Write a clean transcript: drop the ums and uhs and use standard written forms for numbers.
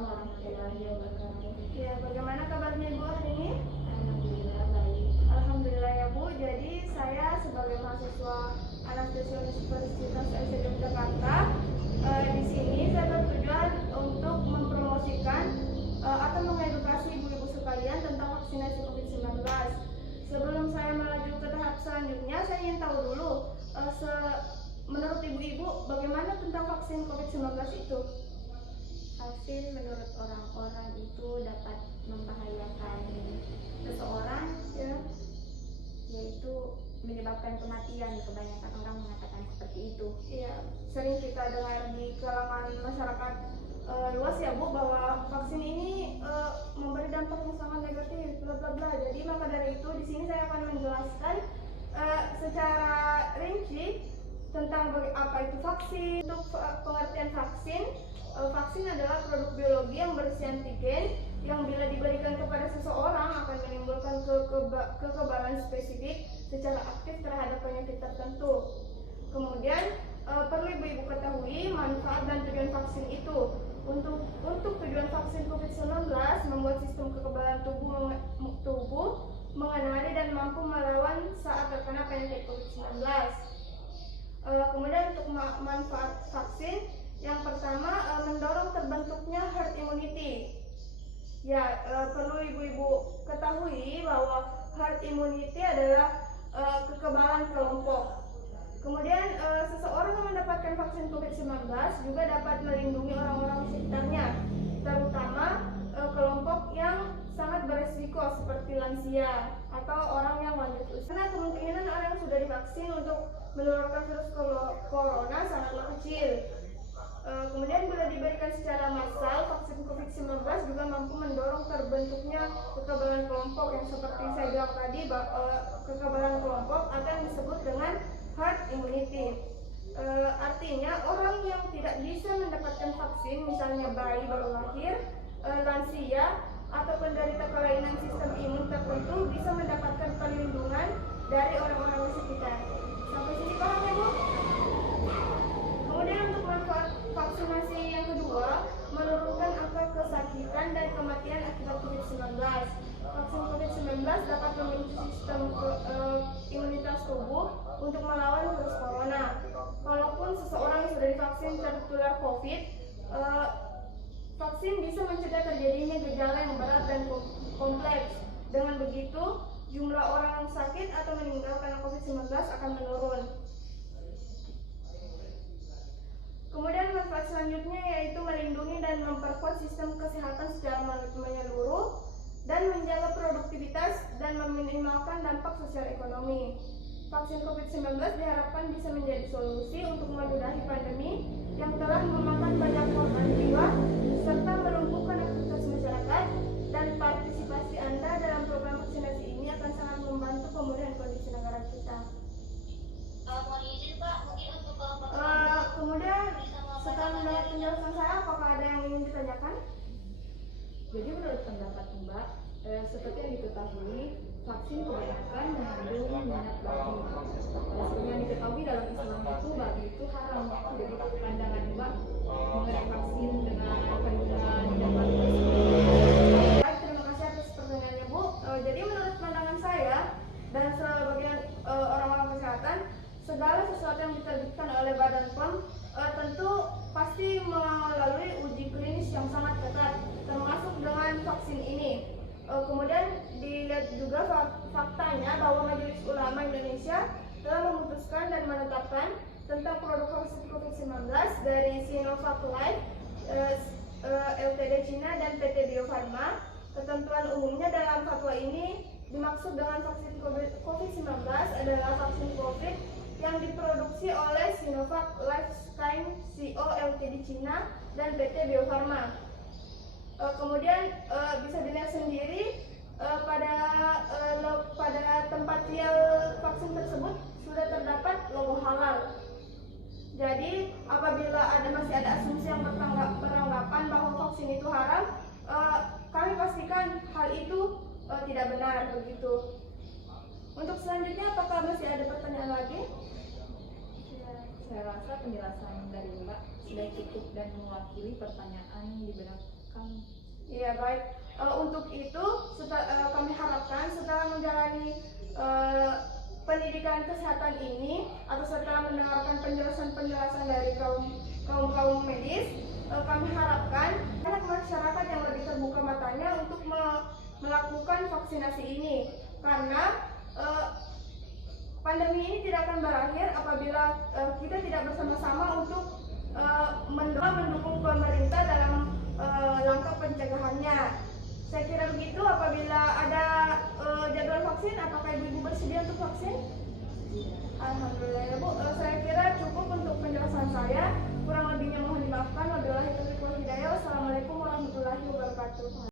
warahmatullahi wabarakatuh. Ya, bagaimana kabarnya Ibu hari ini? Alhamdulillah baik. Alhamdulillah ya Bu. Jadi saya sebagai mahasiswa Anestesi Universitas SDM Jakarta, di sini saya bertujuan untuk mempromosikan atau mengedukasi ibu-ibu sekalian tentang vaksinasi COVID-19. Sebelum saya melaju ke tahap selanjutnya, saya ingin tahu dulu menurut ibu-ibu bagaimana tentang vaksin COVID-19 itu? Vaksin menurut orang-orang itu dapat membahayakan seseorang, Ya, yaitu menyebabkan kematian. Kebanyakan orang mengatakan seperti itu. iya, sering kita dengar di kalangan masyarakat luas ya Bu, bahwa vaksin ini memberi dampak yang sangat negatif, bla bla bla. Jadi maka dari itu di sini saya akan menjelaskan secara rinci tentang apa itu vaksin. Untuk pengertian vaksin, vaksin adalah produk biologi yang berisi antigen yang bila diberikan kepada seseorang akan menimbulkan kekebalan spesifik secara aktif terhadap penyakit tertentu. Kemudian perlu ibu-ibu ketahui manfaat dan tujuan vaksin itu. Untuk tujuan vaksin COVID-19 membuat sistem kekebalan tubuh mengenali dan mampu melawan saat terkena penyakit COVID-19. Kemudian untuk manfaat vaksin, yang pertama mendorong terbentuknya herd immunity. Ya, perlu ibu-ibu ketahui bahwa herd immunity adalah kekebalan kelompok. Kemudian seseorang yang mendapatkan vaksin COVID-19 juga dapat melindungi orang-orang sekitarnya, terutama kelompok yang sangat berisiko seperti lansia atau orang yang lanjut usia. Karena kemungkinan orang yang sudah divaksin untuk menularkan virus corona sangatlah kecil. Kemudian bila diberikan secara massal, vaksin COVID-19 juga mampu mendorong terbentuknya kekebalan kelompok yang seperti saya bilang tadi, kekebalan kelompok akan disebut dengan herd immunity. Artinya orang yang tidak bisa mendapatkan vaksin, misalnya bayi baru lahir, lansia, atau penderita kelainan sistem imun tertentu bisa mendapatkan perlindungan dari orang-orang di sekitar. Sampai sini paham ya Bu? Kemudian untuk manfaat vaksinasi yang kedua, menurunkan angka kesakitan dan kematian akibat COVID-19. Vaksin COVID-19 dapat membentuk sistem imunitas tubuh untuk melawan virus corona. Walaupun seseorang yang sudah divaksin tertular COVID, vaksin bisa mencegah terjadinya gejala yang berat dan kompleks. Dengan begitu, jumlah orang yang sakit atau meninggal karena COVID-19 akan menurun. Kemudian manfaat selanjutnya yaitu melindungi dan memperkuat sistem kesehatan secara menyeluruh dan menjaga produktivitas dan meminimalkan dampak sosial ekonomi. Vaksin COVID-19 diharapkan bisa menjadi solusi untuk menyudahi pandemi yang telah memakan banyak korban jiwa serta melumpuhkan aktivitas masyarakat, dan partisipasi Anda dalam program vaksinasi ini akan sangat membantu pemulihan kondisi negara kita. Mohon izin Pak, mungkin untuk kelompok Kemudian setelah mendengar penjelasan saya, apakah ada yang ingin ditanyakan? Jadi menurut pendapat Mbak, seperti yang diketahui, vaksin kebanyakan mengandung minyak babi. Seperti yang diketahui dalam Islam itu babi itu haram. Jadi pandangan Mbak mengenai vaksin dengan kandungan minyak babi. Baik, terima kasih atas pertanyaannya Bu. Jadi menurut pandangan saya dan sebagian orang-orang kesehatan, segala sesuatu yang diterbitkan oleh Badan POM tentu pasti melalui uji klinis yang sangat ketat, termasuk dengan vaksin ini. Kemudian dilihat juga faktanya bahwa Majelis Ulama Indonesia telah memutuskan dan menetapkan tentang produk vaksin COVID-19 dari Sinovac Life Ltd Cina dan PT Bio Farma. Ketentuan umumnya dalam fatwa ini dimaksud dengan vaksin COVID-19 adalah vaksin COVID yang diproduksi oleh Sinovac Life Science Co Ltd Cina dan PT Bio Farma. Kemudian bisa dilihat sendiri pada tempat vial vaksin tersebut sudah terdapat logo halal. Jadi apabila masih ada asumsi yang beranggapan bahwa vaksin itu haram, kami pastikan hal itu tidak benar begitu. Untuk selanjutnya, apakah masih ada pertanyaan lagi? Saya rasa penjelasan dari Mbak sudah cukup dan mewakili pertanyaan di benak kami. Iya baik. Untuk itu kami harapkan setelah menjalani pendidikan kesehatan ini atau setelah mendengarkan penjelasan-penjelasan dari kaum medis, kami harapkan banyak masyarakat yang lebih terbuka matanya untuk melakukan vaksinasi ini, karena pandemi ini tidak akan berakhir apabila kita tidak bersama-sama untuk mendukung pemerintah dalam langkah pencegahannya. Saya kira begitu. Apabila ada jadwal vaksin, apakah ibu bersedia untuk vaksin? Alhamdulillah ya Bu. Saya kira cukup untuk penjelasan saya. Kurang lebihnya mohon dimaafkan. Wabillahi taufiq wal hidayah. Wassalamualaikum warahmatullahi wabarakatuh.